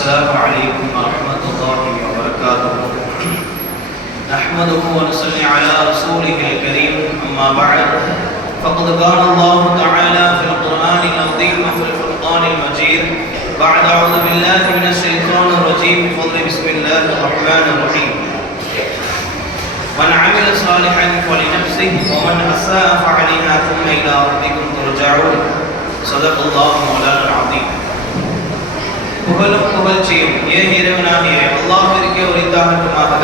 السلام عليكم ورحمة الله وبركاته. نحمده ونصلي على رسوله الكريم. أما بعد فقد قال الله تعالى في القرآن العظيم وفي الفرقان المجيد بعد أعوذ بالله من الشيطان الرجيم بفضل بسم الله الرحمن الرحيم. من عمل صالحا فلنفسه ومن أساء فعليها ثم إلى ربكم ترجعون. صدق الله مولانا العظيم. புகழும் புகழ்ச்சியும் ஏன் இறைவனாகிய அல்லாஹ்விற்கே உரித்தாகட்டுமாக.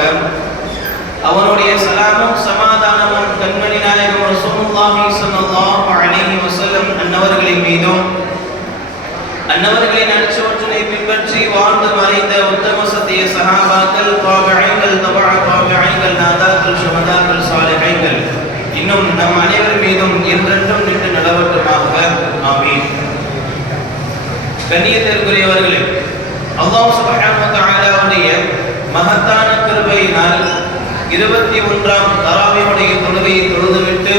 அவனுடைய சலாமும் சமாதானமும் கண்மணி நாயகம் ரசூலுல்லாஹி ஸல்லல்லாஹு அலைஹி வஸல்லம் அன்னவர்களின் மீதும் அன்னவர்களின் அடிச்சுவற்றினை பின்பற்றி வாழ்ந்து மறைந்த உத்தம சத்திய சஹாபாக்கள், தாபிஈன்கள், தபஅ தாபிஈன்கள், நாதாக்கள், ஷுஹதாக்கள், சாலிஹீன்கள் இன்னும் நம் அனைவர் மீதும் என்றென்றும் நின்று நிலவட்டுமாக. ஆமீன். கண்ணியத்திற்குரியவர்களே, அல்லாஹ் சுப்ஹானஹு வ தஆலாவுடைய மகத்தான கிருபையினால் 21ஆம் தராவீஹுடைய தொழுகையை தொழுதுவிட்டு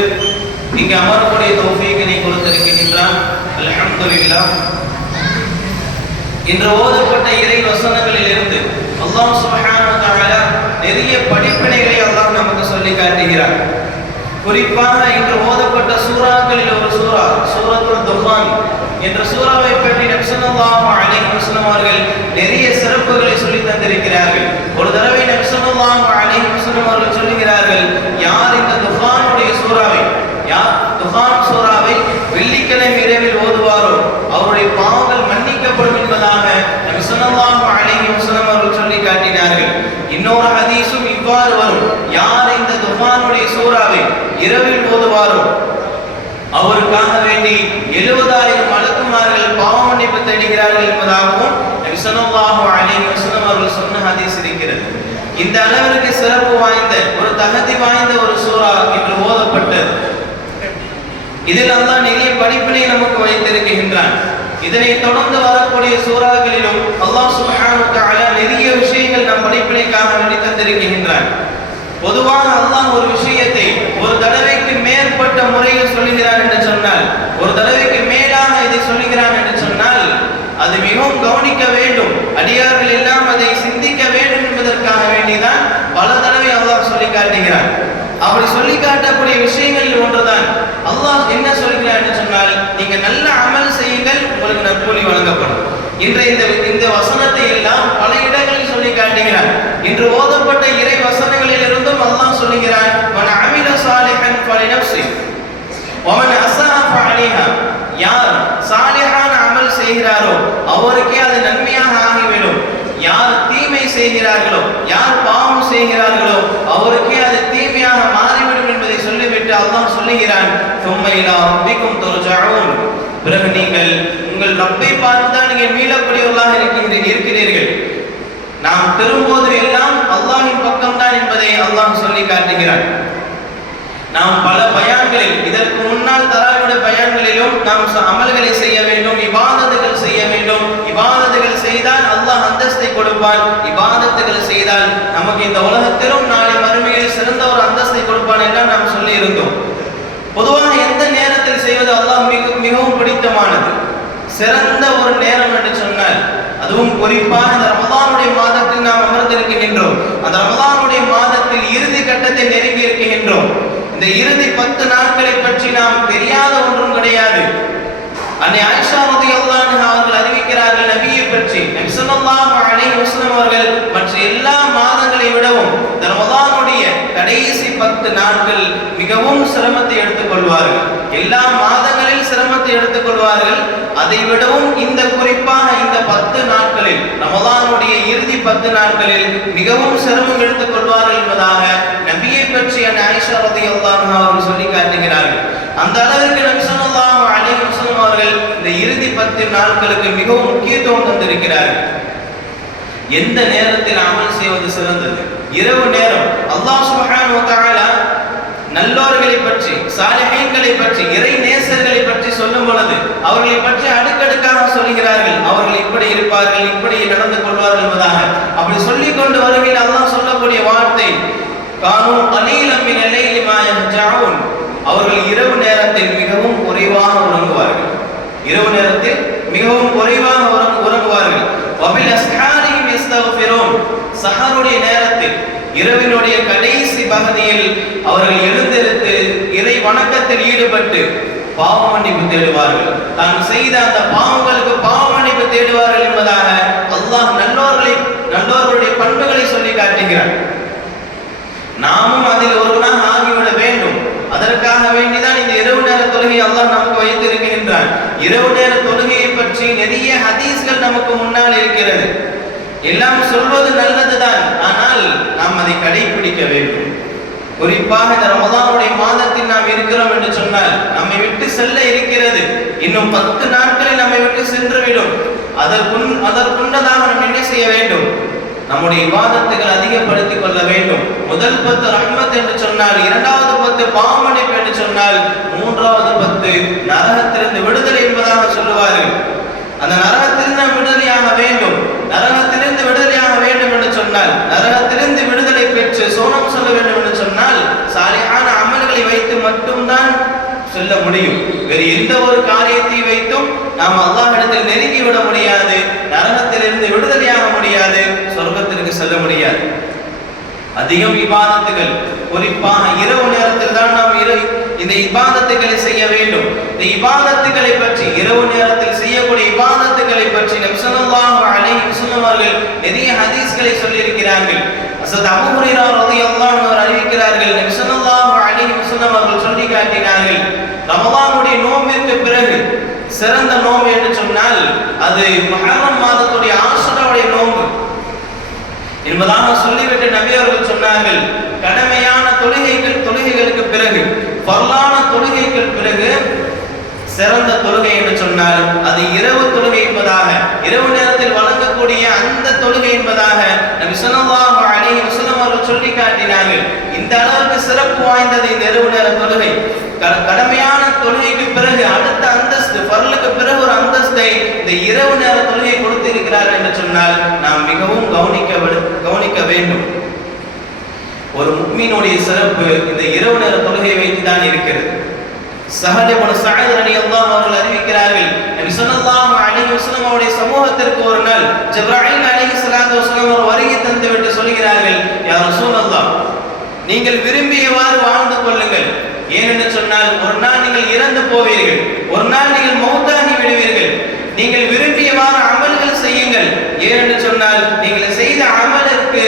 இங்கு அமரக்கூடிய தௌஃபீக்கினை கொடுத்திருக்கின்றான். அல்ஹம்துலில்லாஹ். இன்று ஓதப்பட்ட இறை வசனங்களிலிருந்து அல்லாஹ் சுப்ஹானஹு வ தஆலா நிறைய படிப்பினைகளை அல்லாஹ் நமக்கு சொல்லி காட்டுகிறார். குறிப்பாக இன்று ஓதப்பட்ட சூறாக்களில் ஒரு சூரா சூரத்துல் துஹான் என்ற சூறாவை பற்றி நபி ஸல்லல்லாஹு அலைஹி வஸல்லம் அவர்கள் நிறைய சிறப்புகளை சொல்லி தந்திருக்கிறார்கள். ஒரு தடவை நபி ஸல்லல்லாஹு அலைஹி வஸல்லம் அவர்கள் சொல்லுகிறார்கள், யார் இந்த துஹானுடைய சூறாவை துஹான் சூறாவை வெள்ளிக்கிழமை இரவில் ஓதுவாரோ அவருடைய பாவங்கள் மன்னிக்கப்படும் என்பதாக நபி ஸல்லல்லாஹு அலைஹி வஸல்லம் அவர்கள் சொல்லி காட்டினார்கள். இன்னொரு ஹதீஸும் இவ்வாறு வரும், யார் இந்த துஹானுடைய சூறாவை இரவில் ஓதுவாரோ அவருக்காக வேண்டி 70,000 மலக்குமார்கள் பாவ மன்னிப்பு தேடுகிறார்கள் என்பதாகவும் நபி ஸல்லல்லாஹு அலைஹி வஸல்லம் அவர்கள் சொன்ன ஹதீஸ் இருக்கிறது. இந்த அளவிற்கு சிறப்பு வாய்ந்த ஒரு தகுதி வாய்ந்த ஒரு சூரா என்று ஓதப்பட்டது. இதில் அல்லாஹ் நிறைய படிப்பினை நமக்கு வைத்திருக்கின்றான். இதனை தொடர்ந்து வரக்கூடிய சூறாக்களிலும் அல்லாஹ் சுப்ஹானஹு வ தஆலா நிறைய விஷயங்கள் நம் படிப்பினைக்காக வேண்டி தந்திருக்கின்றான். பொதுவாக அல்லாஹ் ஒரு விஷயத்தை ஒரு தடவைக்கு மேற்பட்ட முறையில் சொல்லுகிறான் என்று சொன்னால், ஒரு தடவைக்கு மேலாக இதை சொல்லுகிறான் என்று சொன்னால் அது மிகவும் கவனிக்க வேண்டும், அடியார்கள் எல்லாம் அதை சிந்திக்க வேண்டும் என்பதற்காக வேண்டிதான் பல தடவை அல்லாஹ் சொல்லி காட்டுகிறான். அப்படி சொல்லி காட்டக்கூடிய விஷயங்களில் ஒன்றுதான் அல்லாஹ் என்ன சொல்கிறான் என்று சொன்னால், நீங்க நல்ல அமல் செய்யுங்கள், உங்களுக்கு நற்கூலி வழங்கப்படும். இந்த வசனத்தை எல்லாம் பல இடங்களில் சொல்லி காட்டுகிறான். இன்று ஓதப்பட்ட இறை வசனங்களில் இருந்தும் அல்லாஹ் சொல்லுகிறான், மன் அமில சாலிஹன் ஃபலினஃப்ஸி வமன் அஸா ஃபஅலைஹா. யார் சாலிஹான அமல் செய்கிறாரோ அவருக்கே அது நன்மையாக ஆகிவிடும். யார் தீமை செய்கிறார்களோ, யார் பாவம் செய்கிறார்களோ அவருக்கே அது தீமையாக மாறிவிடும் என்பதை சொல்லிவிட்டு அல்லாஹ் சொல்லுகிறான், ثم إلى ربكم ترجعون. பிறகு நீங்கள் உங்கள் ரப்பை பார்த்து தான் நீங்கள் மீளக்கூடியவர்களாக இருக்கிறீர்கள். நாம் திரும்போது எல்லாம் அல்லாஹ்வின் பக்கம் தான் என்பதை அல்லாஹ் சொல்லி காட்டுகிறான். நாம் பல பயான்களில், இதற்கு முன்னால் தராவியுடைய பயான்களிலும் நாம் அமல்களை செய்ய வேண்டும், இபாதத்துகள் செய்ய வேண்டும். இபாதத்துகள் செய்தால் அல்லாஹ் அந்தஸ்தை கொடுப்பான். இபாதத்துகள் செய்தால் நமக்கு இந்த உலகத்திலும் நாளை மறுமையில் சிறந்த ஒரு அந்தஸ்தை கொடுப்பான் எல்லாம் நாம் சொல்லி இருந்தோம். பொதுவாக எந்த நேரத்தில் செய்வது அல்லாஹ் மிகவும் பிடித்தமானது, சிறந்த ஒரு நேரம் என்று சொன்னால், அதுவும் குறிப்பாக இந்த ரமலானுடைய மாதத்தில் நாம் அமர்ந்திருக்கின்றோம். அந்த ரமலானுடைய மாதத்தில் இறுதி கட்டத்தை நெருங்கி இருக்கின்றோம். இந்த இறுதி 10 நாட்களை பற்றி நாம் தெரியாத ஒன்றும் கிடையாது. அன்னை ஆயிஷா ரலியல்லாஹு அன்ஹா அவர்கள் அறிவிக்கிறார்கள் நபியை பற்றி, நபி ஸல்லல்லாஹு அலைஹி வஸல்லம் அவர்கள் மற்ற எல்லா மாதங்களை விடவும் இந்த ரமலானுடைய கடைசி 10 நாட்கள் மிகவும் சிரமத்தை எடுத்துக் கொள்வார்கள். எல்லா மாதங்களில் சிரமத்தை எடுத்துக் கொள்வார்கள், அதை விடவும் இந்த குறிப்பாக இந்த 10 நாட்களில், ரமலானுடைய இறுதி 10 நாட்களில் மிகவும் சிரமம் எடுத்துக் கொள்வார்கள் என்பதாக நபியை பற்றி அன்னை ஆயிஷா ரலியல்லாஹு அன்ஹா அவர்கள் சொல்லி காட்டுகிறார்கள். அந்த அளவிற்கு நபி ஸல்லல்லாஹு அலைஹி வஸல்லம் அவர்கள் இந்த இறுதி 10 நாட்களுக்கு மிகவும் முக்கியத்துவம் தந்திருக்கிறார்கள். எந்த நேரத்தில் அமல் செய்வது சிறந்தது? இரவு நேரம். அல்லாஹ் சுப்ஹானஹு வ தஆலா நல்லோர்களை பற்றி, சாலிஹீன்களை பற்றி, இறை நேசர்களை பற்றி சொல்லும் பொழுது அவர்களை பற்றி அடுக்கடுக்காக சொல்கிறார்கள். அவர்கள் இப்படி இருப்பார்கள், இப்படி நடந்து கொள்வார்கள் என்பதாக. அப்படி சொல்லிக் கொண்டு வருகையில் அல்லாஹ் சொல்லக்கூடிய வார்த்தை, கானூ கலீலம் மினல் லைலி மா யஹ்ஜஊன். அவர்கள் இரவு நேரத்தில் மிகவும் குறைவாக உறங்குவார்கள். இரவு நேரத்தில் மிகவும் குறைவாக உறங்குவார்கள். வபில் அஸ்ஹார் சஹருடைய நேரத்தில் இரவினுடைய கடைசி பகுதியில் அவர்கள் எழுந்திருந்து இறை வணக்கத்தில் ஈடுபட்டு பாவ மன்னிப்பு தேடுவார்கள். தான் செய்த அந்த பாவங்களுக்கு பாவ மன்னிப்பு தேடுவார்கள் என்பதாக அல்லாஹ் நல்லோர்களுடைய பண்புகளை சொல்லி காட்டுகிறார். நாமும் அதில் ஒருவனாக ஆகிவிட வேண்டும். அதற்காக வேண்டிதான் இந்த இரவு நேர தொழுகை அல்லாஹ் நமக்கு வைத்திருக்கின்றான். இரவு நேர தொழுகையை பற்றி நிறைய ஹதீஸ்கள் நமக்கு முன்னால் இருக்கிறது. எல்லாம் சொல்வது நல்லதுதான், ஆனால் நாம் அதை கடைபிடிக்க வேண்டும். குறிப்பாக இந்த ரமதானுடைய மாதத்தில் நாம் இருக்கிறோம் என்று சொன்னால் நம்மை விட்டு செல்ல இருக்கிறது. இன்னும் 10 நாட்களில் நம்மை விட்டு சென்றுவிடும். அதற்குண்டதாக நாம் என்ன செய்ய வேண்டும்? நம்முடைய இபாதத்துகள் அதிகப்படுத்திக் கொள்ள வேண்டும். முதல் 10 ரஹ்மத் என்று சொன்னால், இரண்டாவது 10 பாவமன்னிப்பு என்று சொன்னால், மூன்றாவது 10 நரகத்திலிருந்து விடுதலை என்பதாக சொல்லுவார்கள். அந்த நரகத்திலிருந்து நாம் விடுதலையாக வேண்டும். நரகத்திலிருந்து விடுதலையாக வேண்டும் என்று சொன்னால், நரகத்திலிருந்து விடுதலை பெற்று சோனம் சொல்ல வேண்டும் என்று சொன்னால், சாலிஹான அமல்களை வைத்து மட்டும்தான் சொல்ல முடியும். வேறு எந்த ஒரு காரியத்தை வைத்தும் நாம் அல்லாஹ்விடத்தில் நெருங்கி விட முடியாது. நரகத்திலிருந்து விடுதலையாக முடியாது. சொர்க்கத்திற்கு செல்ல முடியாது. அதிகம் இபாதத்துகள், குறிப்பாக இரவு நேரத்தில் தான் நாம் இந்த இபாதத்துகளை செய்ய வேண்டும். இந்த இபாதத்துகளை பற்றி, இரவு நேரத்தில் செய்யக்கூடிய இபாதத்துகளை பற்றி நபி ஸல்லல்லாஹு அலைஹி வஸல்லம் அவர்கள் நிறைய ஹதீஸ்களை சொல்லி இருக்கிறார்கள். ஹஸரத் அபூ ஹுரைரா রাদিয়াল্লাহு அன்ஹு அறிவிக்கிறார்கள், நபி ஸல்லல்லாஹு அலைஹி வஸல்லம் அவர்கள் சொல்லி காட்டினார்கள், ரமலானுடைய நோம்பிற்கு பிறகு சிறந்த நோன்பு என்று சொன்னால் அது முஹர்ரம் மாதத்துடைய ஆஷுராவுடைய நோன்பு என்பதாக சொல்லிவிட்டு நபி அவர்கள் சொன்னார்கள், கடமையான தொழுகைகளுக்கு பிறகு, ஃபர்லான தொழுகைகள் பிறகு சிறந்த தொழுகை என்று சொன்னால் அது இரவு தொழுகை என்பதாக, இரவு நேரத்தில் வழங்கக்கூடிய அந்த தொழுகை என்பதாக நபி ஸல்லல்லாஹு அலைஹி வஸல்லம் அவர்கள் சொல்லி காட்டினார்கள். இந்த அளவுக்கு சிறப்பு வாய்ந்தது இந்த இரவு நேர தொழுகை. கடமையான தொழுகைக்கு பிறகு அடுத்த அந்தஸ்து, ஃபர்லுக்கு பிறகு ஒரு அந்தஸ்தை இந்த இரவு நேர தொழுகை கொடுத்திருக்கிறார் என்று சொன்னால் நாம் மிகவும் கவனிக்க வேண்டும். ஒரு முஃமினுடைய சிறப்பு இந்த இரவு நேர தொழுகை வைத்துதான் இருக்கிறது. ஸஹல் இப்னு ஸஅத் ரலியல்லாஹு அவர்கள் அறிவிக்கிறார்கள், நபி ஸல்லல்லாஹு அலைஹி வஸல்லம் அவருடைய சமூகத்திற்கு ஒரு நாள் ஜிப்ராயில் அலைஹிஸ்ஸலாத்து வஸல்லம் அவர் வருகை தந்துவிட்டு சொல்கிறார்கள், யா ரசூலல்லாஹ், நீங்கள் விரும்பியவாறு வாழ்ந்து கொள்ளுங்கள். ஏனென்று சொன்னால் ஒரு நாள் நீங்கள் இறந்து போவீர்கள், ஒரு நாள் நீங்கள் மௌத்தாகி விடுவீர்கள். நீங்கள் விரும்பியவாறு அமல்கள் செய்யுங்கள். ஏனென்று சொன்னால் நீங்கள் செய்த அமலுக்கு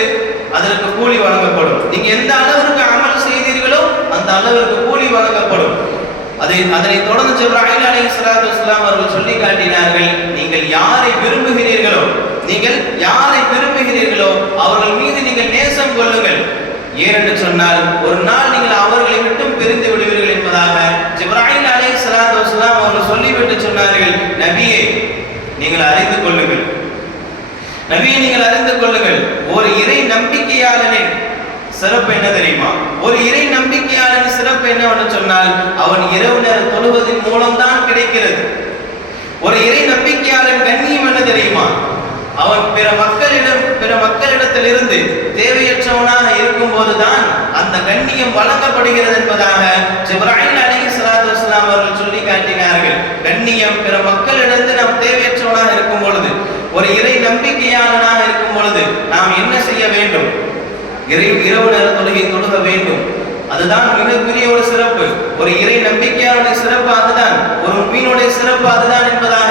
அதற்கு கூலி வழங்கப்படும். நீங்க எந்த அளவிற்கு அமல் செய்தீர்களோ அந்த அளவிற்கு கூலி வழங்கப்படும். அதனை தொடர்ந்து ஜிப்ராயில் அலைஹிஸ்ஸலாத்து வஸலாம் அவர்கள் சொல்லி காட்டினார்கள், நீங்கள் யாரை விரும்புகிறீர்களோ அவர்கள் மீது நீங்கள் நேசம் கொள்ளுங்கள். ஏனென்று சொன்னால் ஒரு நாள் நீங்கள் அவர்களை விட்டும் பிரிந்து விடுவீர்கள் என்பதாக ஜிப்ராயில் அலைஹிஸ்ஸலாத்து வஸலாம் அவர்கள் சொல்லிவிட்டு சொன்னார்கள், நபியே நீங்கள் அறிந்து கொள்ளுங்கள், நபியை நீங்கள் அறிந்து கொள்ளுங்கள், ஒரு இறை நம்பிக்கையாளனின் சிறப்பு என்ன தெரியுமா? ஒரு இறை நம்பிக்கையாளனின் சிறப்பு என்னவென்று சொன்னால் அவன் இரவு நேர தொழுவதன் மூலம்தான் கிடைக்கிறது. ஒரு இறை நம்பிக்கையாளன் கண்ணியம் என்ன தெரியுமா? அவன் பிற மக்களிடத்திலிருந்து தேவையற்றவனாக இருக்கும் போதுதான் அந்த கண்ணியம் வழங்கப்படுகிறது என்பதாக ஜிப்ராயில் அலைஹிஸ்ஸலாத்து வஸலாம் அவர்கள் சொல்லி காட்டினார்கள். கண்ணியம் பிற மக்களிடத்தில் நாம் தேவையற்றவனாக இருக்கும் பொழுது, ஒரு இறை நம்பிக்கையாளனாக இருக்கும் பொழுது நாம் என்ன செய்ய வேண்டும்? இரவு நேர தொழுகை தொழுக வேண்டும். அதுதான் மிகப்பெரிய ஒரு சிறப்பு. ஒரு இறை நம்பிக்கையாளனுடைய சிறப்பு அதுதான், ஒரு முஃமினுடைய சிறப்பு அதுதான் என்பதாக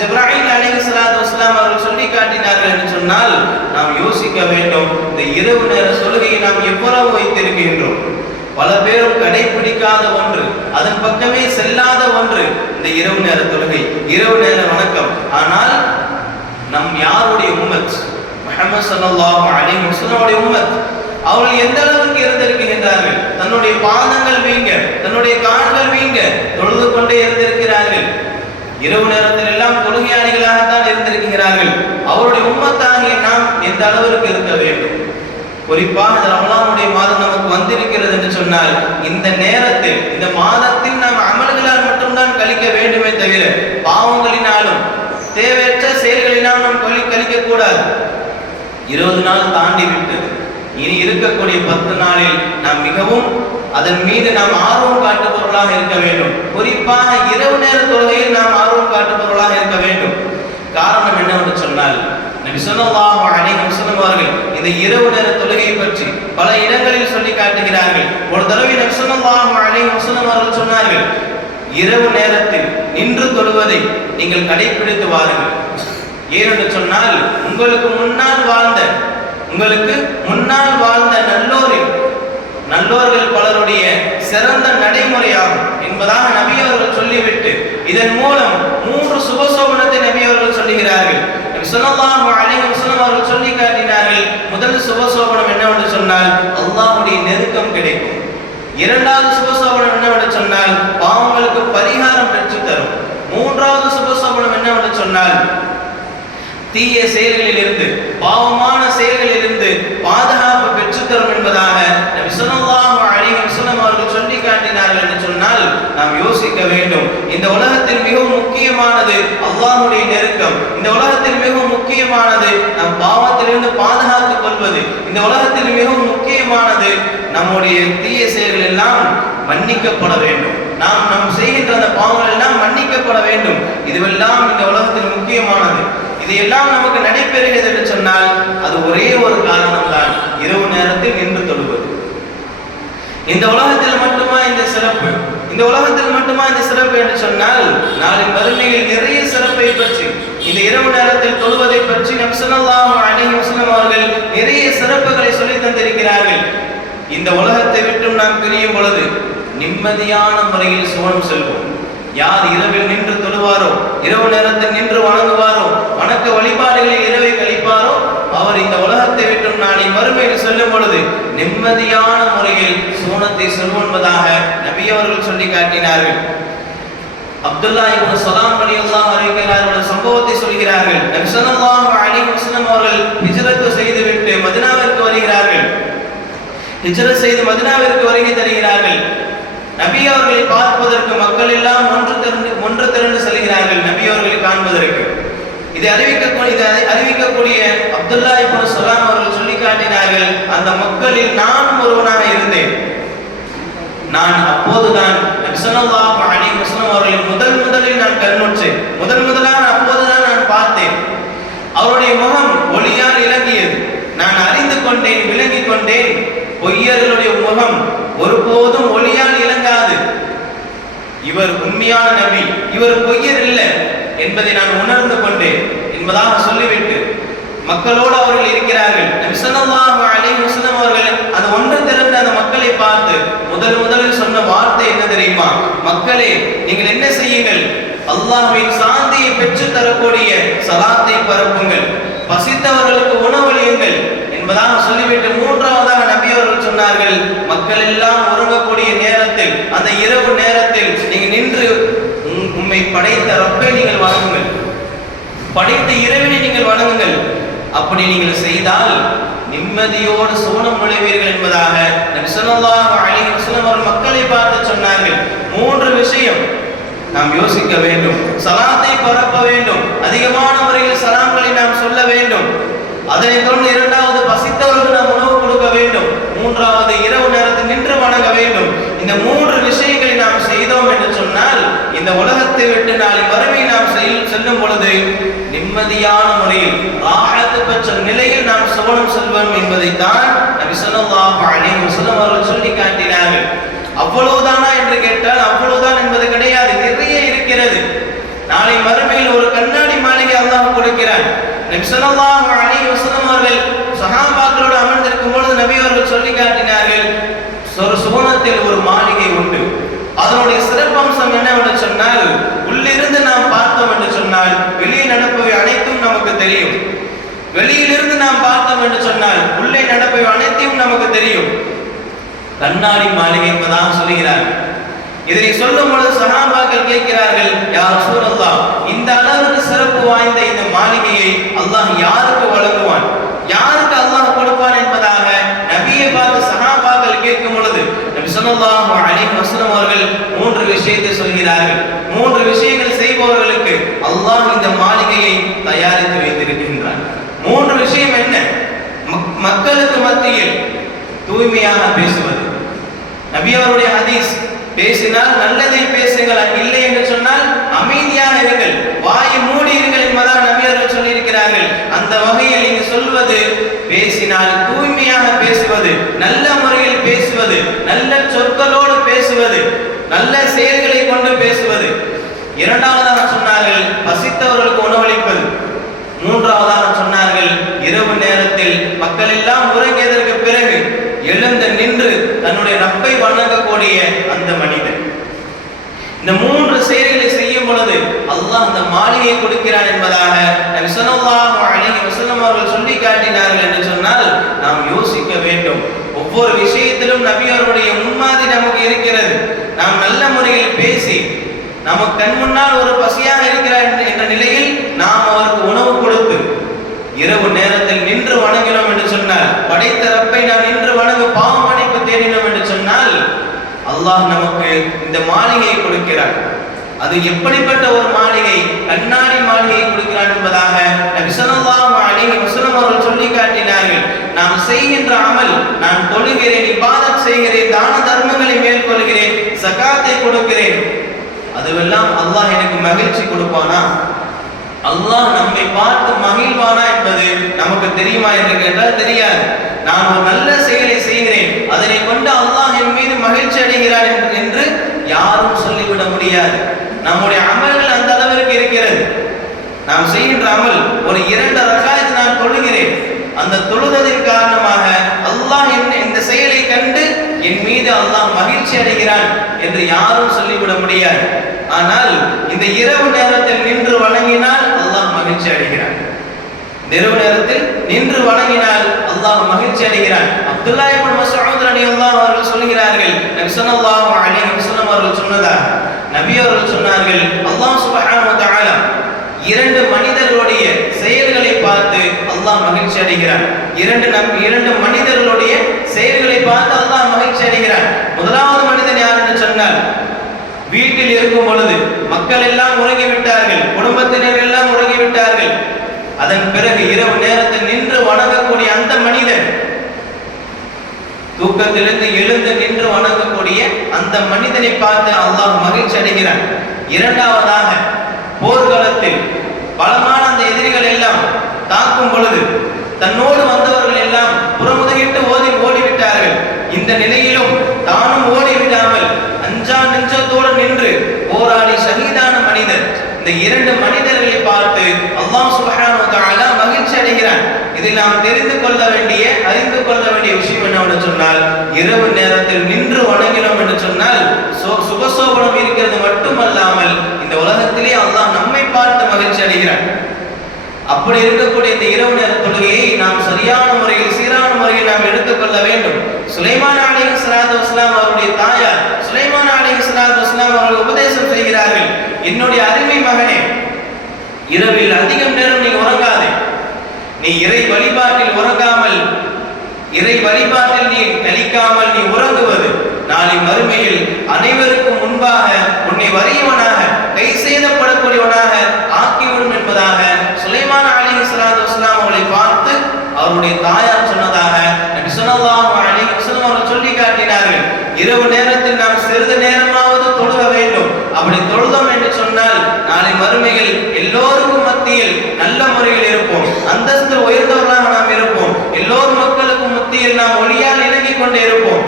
ஜிப்ராயில் அலைஹிஸ்ஸலாத்து வஸலாம் அவர்கள் சொல்லி காட்டினார்கள் என்று சொன்னால் நாம் யோசிக்க வேண்டும், இந்த இரவு நேர தொழுகையை நாம் எவ்வளவு வைத்திருக்கின்றோம்? பல பேரும் கடைபிடிக்காத ஒன்று, அதன் பக்கமே செல்லாத ஒன்று இந்த இரவு நேர தொழுகை, இரவு நேர வணக்கம். ஆனால் நம் யாருடைய உம்மத்? முஹம்மது ஸல்லல்லாஹு அலைஹி வஸல்லம் உம்மத். அவர்கள் எந்த அளவுக்கு இருந்திருக்கின்றார்கள்? தன்னுடைய பாதங்கள் வீங்க, தன்னுடைய கால்கள் வீங்க தொழுது கொண்டே இருந்திருக்கிறார்கள். இரவு நேரத்தில் எல்லாம் தொழுகையாளிகளாகத்தான் இருந்திருக்கிறார்கள். அவருடைய உம்மத்தாகிய நாம் எந்த அளவிற்கு இருக்க வேண்டும்? குறிப்பாக இந்த ரமலானுடைய மாதம் நமக்கு வந்திருக்கிறது என்று சொன்னால் இந்த நேரத்தில், இந்த மாதத்தில் நாம் அமல்களால் மட்டும்தான் கழிக்க வேண்டுமே தவிர பாவங்களினாலும் தேவையற்ற செயல்களினால் நாம் கழிக்க கூடாது. 20 நாள் தாண்டி விட்டது. இனி இருக்கக்கூடிய 10 நாளில் நாம் மிகவும் அதன் மீது நாம் ஆர்வம் காட்டுபவர்களாக இருக்க வேண்டும். குறிப்பாக இரவு நேர தொழுகையில் நாம் ஆர்வம் காட்டுபவர்களாக இருக்க வேண்டும். காரணம் என்னவென்று சொன்னால் நபி ஸல்லல்லாஹு அலைஹி வஸல்லம் அவர்கள் இந்த இரவு நேர தொழுகை பற்றி பல இடங்களில் சொல்லி காட்டுகிறார்கள். ஒரு தடவை நபி ஸல்லல்லாஹு அலைஹி வஸல்லம் அவர்கள் சொன்னார்கள், இரவு நேரத்தில் நின்று தொழுவதை நீங்கள் கடைபிடித்து வாருங்கள். ஏனென்று சொன்னால் உங்களுக்கு முன்னால் வாழ்ந்த நல்லோர்கள் பலருடைய சிறந்த நடைமுறையாகும் என்பதாக நபி அவர்கள் சொல்லிவிட்டு இதன் மூலம் 3 சுபசோபனத்தை நபி அவர்கள் சொல்லுகிறார்கள். நபி ஸல்லல்லாஹு அலைஹி வஸல்லம் அவர்கள் சொல்லி காட்டினார்கள், முதல் சுபசோபனம் என்னவென்று சொன்னால் அல்லாஹ்வுடைய நெருக்கம் கிடைக்கும். இரண்டாவது சுபசோபனம் என்னவென்று சொன்னால் பாவங்களுக்கு பரிகாரம் பெற்று தரும். மூன்றாவது சுபசோபனம் என்னவென்று சொன்னால் தீய செயல்களிலிருந்து பாவமான செயல்களிலிருந்து பாதுகாப்பு பெற்றுத்தரும் என்பதாக நபி ஸல்லல்லாஹு அலைஹி வஸல்லம் அவர்கள் சொல்லி காட்டினார்கள் என்று சொன்னால் நாம் யோசிக்க வேண்டும். இந்த உலகத்தில் மிகவும் முக்கியமானது அல்லாஹ்வுடைய நெருக்கம். இந்த உலகத்தில் மிகவும் முக்கியமானது நம் பாவத்திலிருந்து பாதுகாத்துக் கொள்வது. இந்த உலகத்தில் மிகவும் முக்கியமானது நம்முடைய தீய செயல்கள் எல்லாம் மன்னிக்கப்பட வேண்டும். நாம் செய்கின்ற அந்த பாவங்கள் எல்லாம் மன்னிக்கப்பட வேண்டும். இதுவெல்லாம் இந்த உலகத்தில் முக்கியமானது. இதையெல்லாம் நமக்கு நடைபெறுகிறது என்று சொன்னால் அது ஒரே ஒரு காரணம் தான், இரவு நேரத்தில் நின்று தொழுவது. இந்த உலகத்தில் மட்டுமா இந்த சிறப்பு? இந்த உலகத்தில் மட்டுமா இந்த சிறப்பு என்று சொன்னால் நாளை மறுமையில் நிறைய சிறப்பை பற்றி, இந்த இரவு நேரத்தில் தொழுவதை பற்றி நபி ஸல்லல்லாஹு அலைஹி வஸல்லம் அவர்கள் நிறைய சிறப்புகளை சொல்லி தந்திருக்கிறார்கள். இந்த உலகத்தை விட்டு நாம் பிரியும் பொழுது நிம்மதியான முறையில் சுவனம் செல்வோம். யார் இரவில் நின்று தொழுவாரோ, இரவு நேரத்தில் நின்று வணங்குவாரோ, வணக்க வழிபாடுகளில் இரவை கழிப்பாரோ, அவர் இந்த உலகத்தை விட்டு நாளை மறுமையில் செல்லும் பொழுது நிம்மதியான முறையில் சுவனத்தை செல்வதாக நபி அவர்கள் சொல்லி காட்டினார்கள். அப்துல்லா இப்னு ஸலாம் ரலியல்லாஹு அன்ஹு ஒரு சம்பவத்தை சொல்கிறார்கள். நபி ஸல்லல்லாஹு அலைஹி வஸல்லம் அவர்கள் ஹிஜ்ரத் செய்துவிட்டு மதீனாவிற்கு வருகிறார்கள். ஹிஜ்ரத் செய்து மதீனாவிற்கு வருகை தருகிறார்கள். நபி அவர்களை பார்ப்பதற்கு மக்கள் எல்லாம் ஒன்று திரண்டு செல்கிறார்கள் நபி அவர்களை காண்பதற்கு. இதை அறிவிக்கக்கூடிய அப்துல்லா இப்னு ஸலாம் அவர்கள் சொல்லி காட்டினார்கள், அந்த மக்களில் நான் ஒருவனாக இருந்தேன். நான் அப்போதுதான் நபி ஸல்லல்லாஹு அலைஹி வஸல்லம் அவர்களை முதலில் நான் கண்ணுற்றேன். முதலாக அப்போதுதான் நான் பார்த்தேன். அவருடைய முகம் ஒளியால் இலங்கியது. நான் அறிந்து கொண்டேன், விளங்கிக் கொண்டேன், பொய்யர்களுடைய முகம் ஒருபோதும் ஒளியால் இலங்காது. இவர் உண்மையான நபி, இவர் பொய்யர் இல்லை என்பதை நான் உணர்ந்து கொண்டேன் என்பதாக சொல்லிவிட்டு மக்களோடு அவர்கள் இருக்கிறார்கள். நபி ஸல்லல்லாஹு அலைஹி வஸல்லம் அவர்கள் அந்த ஒன்று திரண்ட அந்த மக்களை பார்த்து முதலில் சொன்ன வார்த்தை என்ன தெரியுமா? மக்களே, நீங்கள் என்ன செய்யுங்கள்? அல்லாஹ்வின் சாந்தியை பெற்று தரக்கூடிய ஸலாத்தை பரப்புங்கள், பசித்தவர்களுக்கு உணவளியுங்கள் என்பதாக சொல்லிவிட்டு மூன்றாவதாக நபி அவர்கள் சொன்னார்கள், மக்கள் எல்லாம் உறங்கக்கூடிய நேரத்தில், அந்த இரவு நேரத்தில் நீங்க நின்று உம்மை படைத்த ரப்பை நீங்கள் வணங்குங்கள், படைத்த இறைவனை நீங்கள் வணங்குங்கள். அப்படி நீங்கள் செய்தால் நிம்மதியோடு சுவனம் நுழைவீர்கள் என்பதாக நபி ஸல்லல்லாஹு அலைஹி வஸல்லம் அவர்கள் மக்களை பார்த்து சொன்னார்கள். 3 விஷயம் நாம் யோசிக்க வேண்டும். ஸலாத்தை பரப்ப வேண்டும், அதிகமான முறையில் சலாம்களை நாம் சொல்ல வேண்டும். அதனைத் தொடர்ந்து இரண்டாவது பசித்தவர்களுக்கு நாம் உணவு கொடுக்க வேண்டும். மூன்றாவது இரவு நேரத்தில் நின்று வணங்க வேண்டும். இந்த 3 விஷயங்களை நாம் செய்தோம் என்று சொன்னால் இந்த உலகத்தை விட்டு நாளை மறுமை நாம் செல்லும் பொழுது நிம்மதியான முறையில் ராஹத் பெற்ற நிலையில் நாம் சுவனம் செல்வோம் என்பதைத்தான் நபி ஸல்லல்லாஹு அலைஹி வஸல்லம் அவர்கள் சொல்லி காட்டினார்கள். அவ்வளவுதானா என்று கேட்டால் அவ்வளவுதான் என்பது கிடையாது, நிறைய இருக்கிறது. நாளை மறுமையில் ஒரு கண்ணாடி மாளிகை அல்லாஹ் கொடுக்கிறான். நபி ஸல்லல்லாஹு அலைஹி வஸல்லம் அவர்கள் சஹாபாக்களோடு அமர்ந்திருக்கும் பொழுது நபி அவர்கள் சொல்லி காட்டினார்கள், சுவனத்தில் ஒரு மாளிகை உண்டு. அதனுடைய சிறப்பம்சம் என்னவென்று சொன்னால், உள்ளிருந்து நாம் பார்த்தோம் என்று சொன்னால் வெளியே நடப்பவை அனைத்தும் நமக்கு தெரியும். வெளியிலிருந்து நாம் பார்த்தோம் என்று சொன்னால் உள்ளே நடப்பவை அனைத்தையும் நமக்கு தெரியும். கண்ணாடி மாளிகை என்பதாக சொல்கிறார்கள். இதனை சொல்லும் பொழுது சஹாபாக்கள் கேட்கிறார்கள், யா ரசூலல்லாஹ், இந்த அளவுக்கு சிறப்பு வாய்ந்த இந்த மாளிகையை அல்லாஹ் யாருக்கு வழங்குவான், யாருக்கு அல்லாஹ் கொடுப்பான் என்பதாக நபியை பார்த்து சஹாபாக்கள் கேட்கும் பொழுது நபி ஸல்லல்லாஹு அலைஹி வஸல்லம் அவர்கள் 3 விஷயத்தை சொல்கிறார்கள். 3 விஷயங்கள் செய்பவர்களுக்கு அல்லாஹ் இந்த மாளிகையை தயாரித்து வைத்திருக்கின்றான். 3 விஷயம் என்ன? மக்களுக்கு மத்தியில் தூய்மையாக பேசுவது. நபி அவருடைய ஹதீஸ், பேசினால் நல்லதை பேசுங்கள், இல்லை என்று சொன்னால் அமைதியாக இருங்கள், வாயை மூடி இருங்கள் என்பதாக நபி அவர்கள் சொல்லி இருக்கிறார்கள். அந்த அந்த வகையில் நீங்க சொல்வது பேசினால் தூய்மையாக பேசுவது, நல்ல முறையில் பேசுவது, நல்ல சொற்களோடு பேசுவது, நல்ல செயல்களை கொண்டு பேசுவது. இரண்டாவதாக சொன்னார்கள் பசித்தவர்களுக்கு உணவளிப்பது. மூன்றாவதாக சொன்னார்கள் இரவு நேரத்தில் மக்கள் எல்லாம் உறங்கியதற்கு பிறகு எழுந்து நின்று தன்னுடைய ரப்பை வணங்கக்கூடிய அந்த மனிதன். இந்த மூன்று செயல்களை செய்யும் பொழுது அல்லாஹ் அந்த மாளிகை கொடுக்கிறான் என்பதாக நபி ஸல்லல்லாஹு அலைஹி வஸல்லம் அவர்கள் சொல்லி காட்டினார்கள் என்று சொன்னால் நாம் யோசிக்க வேண்டும். ஒவ்வொரு விஷயத்திலும் நபி அவருடைய முன்மாதிரி நமக்கு இருக்கிறது. நாம் நல்ல முறையில் பேசி நமக்கு கண் முன்னால் ஒரு பசியாக இருக்கிறார் என்ற நிலையில் நாம் அவருக்கு உணவு கொடுத்து இரவு நேரத்தில் நின்று வணங்கினோம் என்று சொன்னால், படைத்த ரப்பை நாம் நின்று வணங்க பாவ மன்னிப்பு தேடினோம் என்று சொன்னால் அல்லாஹ் நமக்கு இந்த மாளிகையை கொடுக்கிறார். அது எப்படிப்பட்ட ஒரு மாளிகை? கண்ணாடி மாளிகையை கொடுக்கிறான் என்பதாக நபி ஸல்லல்லாஹு அலைஹி வஸல்லம் அவர்கள் சொல்லி காட்டினார்கள். நாம் செய்கின்ற அமல், நான் தொழுகிறேன், இபாதத் செய்கிறேன், தான தர்மங்களை மேற்கொள்கிறேன், ஸகாத்தை கொடுக்கிறேன், அதுவெல்லாம் அல்லாஹ் எனக்கு மகிழ்ச்சி கொடுப்பானா? அல்லாஹ் நம்மை பார்த்து மகிழ்வானா என்பது நமக்கு தெரியுமா என்று கேட்டால் தெரியாது. நான் ஒரு நல்ல செயலை செய்கிறேன், அதனை கொண்டு அல்லாஹ் என் மீது மகிழ்ச்சி அடைகிறார் என்று யாரும் சொல்லிவிட முடியாது. நம்முடைய அமல்கள் அந்த அளவிற்கு இருக்கிறது. நாம் செய்கின்ற அமல், ஒரு 2 ரக்காயத் நான் தொழுகிறேன், அந்த தொழுதலின் காரணமாக அல்லாஹ் இந்த செயலை கண்டு என் மீது அல்லாஹ் மகிழ்ச்சி அடைகிறான் என்று யாரும் சொல்லிவிட முடியாது. ஆனால் இந்த இரவு நேரத்தில் நின்று வணங்கினால் அல்லாஹ் மகிழ்ச்சி அடைகிறான். இரவு நேரத்தில் நின்று வணங்கினால் அல்லாஹ் மகிழ்ச்சி அடைகிறான். அப்துல்லாஹ் இப்னு மஸ்ஊத் ரலியல்லாஹு அவர்கள் சொல்கிறார்கள், நபி ஸல்லல்லாஹு அலைஹி வஸல்லம் அவர்கள் சொன்னதாக நபி அவர்கள் சொன்னார்கள், அல்லாஹ் சுப்ஹானஹு வ தஆலா 2 மனிதர்களுடைய செயல்களை பார்த்து அல்லாஹ் மகிழ்ச்சி அடைகிறான். 2 மனிதர்களுடைய செயல்களை பார்த்து அல்லாஹ் மகிழ்ச்சி அடைகிறான். முதலாவது மனிதன் யார் என்று சொன்னால், வீட்டில் இருக்கும் பொழுது மக்கள் எல்லாம் உறங்கிவிட்டார்கள், குடும்பத்தினர் எல்லாம் உறங்கிவிட்டார்கள், அதன் பிறகு இரவு நேரத்தில் நின்று வணங்கக்கூடிய அந்த மனிதன், தூக்கத்திலிருந்து எழுந்து நின்று வணங்கக்கூடிய அந்த மனிதனை பார்த்து அல்லாஹ் மகிழ்ச்சி அடைகிறான். இரண்டாவதாக, போர்க்களத்தில் பலமான அந்த எதிரிகள் எல்லாம் தாக்கும் பொழுது தன்னோடு வந்தவர்கள் எல்லாம் புறமுதுகிட்டு ஓடிவிட்டார்கள். இந்த நிலையிலும் தானும் ஓடிவிடாமல் அஞ்சா நெஞ்சத்தோடு நின்று போராடி ஷஹீதான மனிதர். இந்த 2 மனிதர்களை பார்த்து அல்லாஹ் சுப்ஹானஹு வ தஆலா மகிழ்ச்சி அடைகிறான். இதில் நாம் அறிந்து கொள்ள வேண்டிய விஷயம் என்னவென்று சொன்னால், இரவு நேரத்தில் நின்று வணங்கினோம் என்று சொன்னால் சுபசோபனம் இருக்கிறது மட்டுமல்லாமல் இந்த உலகத்திலே அல்லாஹ் நம்மை பார்த்து மகிழ்ச்சி அடைகிறான். அப்படி இருக்கக்கூடிய இந்த இரவு நேர தொழுகையை நாம் சரியான முறையில், சீரான முறையில் நாம் எடுத்துக்கொள்ள வேண்டும். சுலைமான் அலைஹிஸ்ஸலாத்து வஸ்ஸலாம் அவருடைய தாயார் சுலைமான் அலைஹிஸ்ஸலாத்து வஸ்ஸலாம் அவர்கள் உபதேசம் செய்கிறார்கள், என்னுடைய அருமை மகனே, இரவில் அதிகம் நேரம் நீ உறங்காதே. நீ இறை வழிபாட்டில் உறங்காமல், இறை வழிபாட்டில் நீ கழிக்காமல் நீ உறங்குவது நாளை மறுமையில் அனைவருக்கும் முன்பாக உன்னை வறியவனாக, கை செய்தப்படக்கூடியவனாக ஆக்கிவிடும் என்பதாக சுலைமான் அலைஹிஸ்ஸலாத்து வஸ்ஸலாம் அவர்களை பார்த்து அவருடைய தாயார் சொன்னதாக நபி ஸல்லல்லாஹு அலைஹி வஸல்லம் அவர்கள் சொல்லி காட்டினார்கள். இரவு நேரத்தில் நாம் சிறிது நேரமாவது தொழுக வேண்டும். அப்படி தொழுதோம் என்று சொன்னால் நாளை மறுமையில் எல்லோருக்கும் மத்தியில் நல்ல முறையில் இருப்போம், அந்தஸ்து உயர்ந்தவர்களாக நாம் இருப்போம், எல்லோரும் மக்களுக்கும் மத்தியில் நாம் ஒளியால் இணங்கிக் கொண்டே இருப்போம்.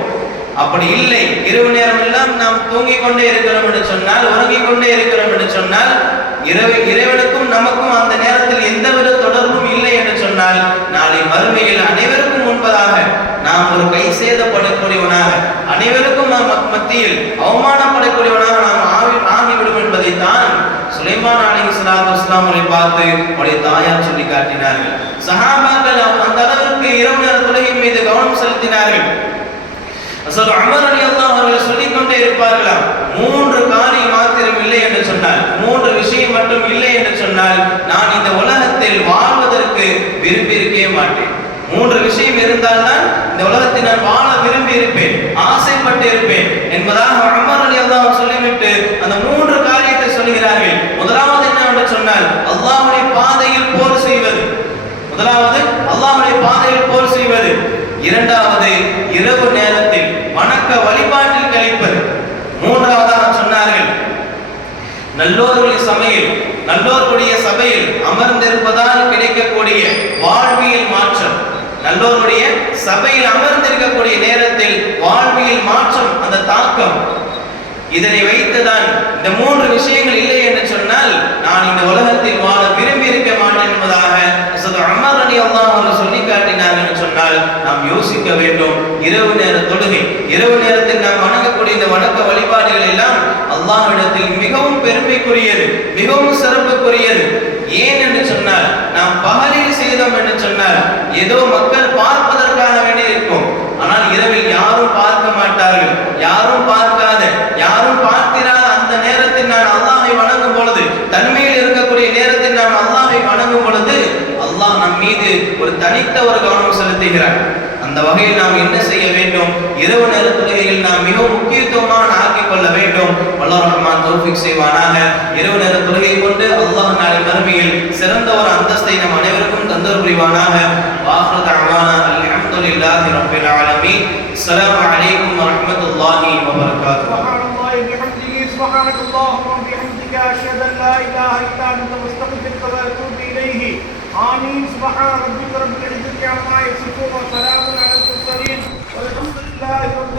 அப்படி இல்லை, இரவு நேரம் எல்லாம் நாம் தூங்கிக் கொண்டே இருக்கிறோம் என்று சொன்னால், உறங்கிக் கொண்டே இருக்கிறோம் என்று சொன்னால், இறைவனுக்கும் நமக்கும் அந்த நேரத்தில் எந்தவித தொடர்பும் இல்லை என்று சொன்னால் நாளை மறுமையில் அனைவருக்கும் முன்பதாக நாம் ஒரு கை சேதப்படக்கூடியவனாக, அனைவருக்கும் மத்தியில் அவமானப்படக்கூடியவனாக நாம் ஆகிவிடும் என்பதைத்தான் சுலைமான் அலைஹிஸ்ஸலாத்து வஸ்ஸலாம் அவர்களை பார்த்து அவருடைய தாயார் சொல்லி காட்டினார்கள். சஹாபாக்கள் அந்த அளவிற்கு இரவு நேர தொழுகை மீது கவனம் செலுத்தினார்கள். உமர் ரலியல்லாஹு அவர்கள் சொல்லிக் கொண்டே இருப்பார்களாம், 3 காரியம் மாத்திரம் இல்லை என்று சொன்னால், 3 விஷயம் மட்டும் இல்லை என்று சொன்னால் நான் இந்த உலகத்தில் வாழ்வதற்கு விரும்பி இருக்கவே மாட்டேன். 3 விஷயம் இருந்தால்தான் இந்த உலகத்தில் நான் வாழ விரும்பி இருப்பேன், ஆசைப்பட்டு இருப்பேன் என்பதாக உமர் ரலியல்லாஹு சொல்லிவிட்டு அந்த 3 காரியத்தை சொல்கிறார்கள். முதலாவது என்னவென்று சொன்னால், அல்லாஹ்வுடைய பாதையில் போர் செய்வது. முதலாவது அல்லாஹ்வுடைய பாதையில் போர் செய்வது. இரண்டாவது இரவு நேரத்தில் வணக்க வழிபாட்டில் கழிப்பது. மூன்றாவதாக சொன்னார்கள், நல்லோர்களுடைய சபையில் நல்லோர்களுடைய சபையில் அமர்ந்திருப்பதால் கிடைக்கக்கூடிய வாழ்வியல் மாற்றம், நல்லோருடைய சபையில் அமர்ந்திருக்கக்கூடிய நேரத்தில் வாழ்வியல் மாற்றம், அந்த தாக்கம், இதனை வைத்துதான் இந்த மூன்று விஷயங்கள் இல்லை என்று சொன்னால் நான் இந்த உலகத்தில் வாழ விரும்பி இருக்க மாட்டேன் என்பதாக உமர் ரலியல்லாஹு அன்ஹு சொல்லி காட்டினார்கள் என்று சொன்னால் நாம் யோசிக்க வேண்டும். இரவு நேர தொழுகை, இரவு நேரத்தில் நாம் வணங்கக்கூடிய இந்த வணக்க வழிபாடுகள் எல்லாம் அல்லாஹ்விடத்தில் மிகவும் பெருமைக்குரியது, மிகவும் சிறப்புக்குரியது. ஏன் என்று சொன்னால் நாம் பகலில் செய்தோம் என்று சொன்னால் ஏதோ மக்கள் பார்ப்பதற்காக வேண்டி இருக்கும். ஆனால் இரவில் யாரும் பார்க்க மாட்டார்கள். யாரும் பார்க்காத, யாரும் பார்த்திராத அந்த நேரத்தில் நான் அல்லாஹ்வை வணங்கும் பொழுது, தனிமையில் இருக்கக்கூடிய நேரத்தில் நாம் அல்லாஹ்வை வணங்கும் பொழுது அல்லாஹ் நம் மீது ஒரு தனித்த ஒரு கவனம் செலுத்துகிறார். அந்த வகையில் நாம் என்ன செய்ய வேண்டும்? இரவு நேர தொழுகையில் நாம் மிகவும் முக்கியத்துவமான ஆக்கிக் கொள்ள வேண்டும். அல்லாஹ் ரஹ்மான் தௌஃபீக் செய்வானாக. இரவு நேர தொழுகை கொண்டு அல்லாஹ் நாளை மறுமையில் சிறந்த ஒரு அந்தஸ்தை நம் அனைவருக்கும் தந்தர் புரிவானாக. வாஹிரு தஅவானா அல்ஹம்துலில்லாஹி ரப்பில் ஆலமீன். அஸ்ஸலாமு அலைக்கும் வரஹ்மத்துல்லாஹி வபரகாத்துஹு. سبحانك اللهم وبحمدك أشهد أن لا إله إلا أنت أستغفرك وأتوب إليه. آمين. سبحان ربك رب العزة عما يصفون وسلام على المرسلين والحمد لله رب